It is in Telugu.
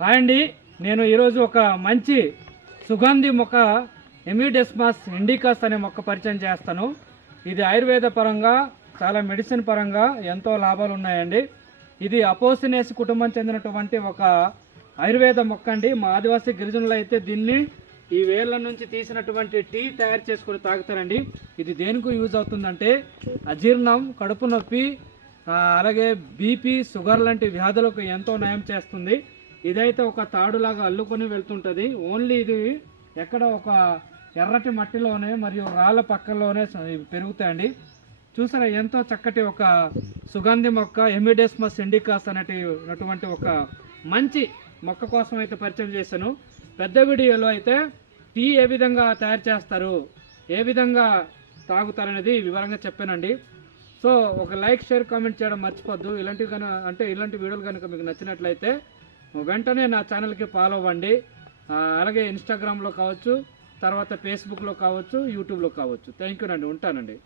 హాయ్ అండి నేను ఈరోజు ఒక మంచి సుగంధి మొక్క ఎమిడెస్మాస్ ఇండికాస్ అనే మొక్క పరిచయం చేస్తాను. ఇది ఆయుర్వేద పరంగా చాలా మెడిసిన్ పరంగా ఎంతో లాభాలు ఉన్నాయండి. ఇది అపోసినేసి కుటుంబం చెందినటువంటి ఒక ఆయుర్వేద మొక్క అండి. మా ఆదివాసీ గిరిజనులు అయితే దీన్ని ఈ వేర్ల నుంచి తీసినటువంటి టీ తయారు చేసుకొని తాగుతారండి. ఇది దేనికి యూజ్ అవుతుందంటే అజీర్ణం కడుపు నొప్పి అలాగే బీపీ షుగర్ లాంటి వ్యాధులకు ఎంతో నయం చేస్తుంది. ఇదైతే ఒక తాడులాగా అల్లుకొని వెళ్తుంటుంది ఓన్లీ ఇది ఎక్కడ ఒక ఎర్రటి మట్టిలోనే మరియు రాళ్ళ పక్కలోనే పెరుగుతాయండి. చూసారా ఎంతో చక్కటి ఒక సుగంధి మొక్క ఎమిడెస్మస్ ఇండికాస్ అనేటువంటి ఒక మంచి మొక్క కోసం అయితే పరిచయం చేశాను. పెద్ద వీడియోలో అయితే టీ ఏ విధంగా తయారు చేస్తారు ఏ విధంగా తాగుతారనేది వివరంగా చెప్పానండి. సో ఒక లైక్ షేర్ కామెంట్ చేయడం మర్చిపోద్దు. ఇలాంటివి కనుక అంటే ఇలాంటి వీడియోలు కనుక మీకు నచ్చినట్లయితే వెంటనే నా ఛానల్కి ఫాలో అవ్వండి. అలాగే ఇన్స్టాగ్రామ్లో కావచ్చు తర్వాత ఫేస్బుక్లో కావచ్చు యూట్యూబ్లో కావచ్చు. థ్యాంక్ యూ అండి ఉంటానండి.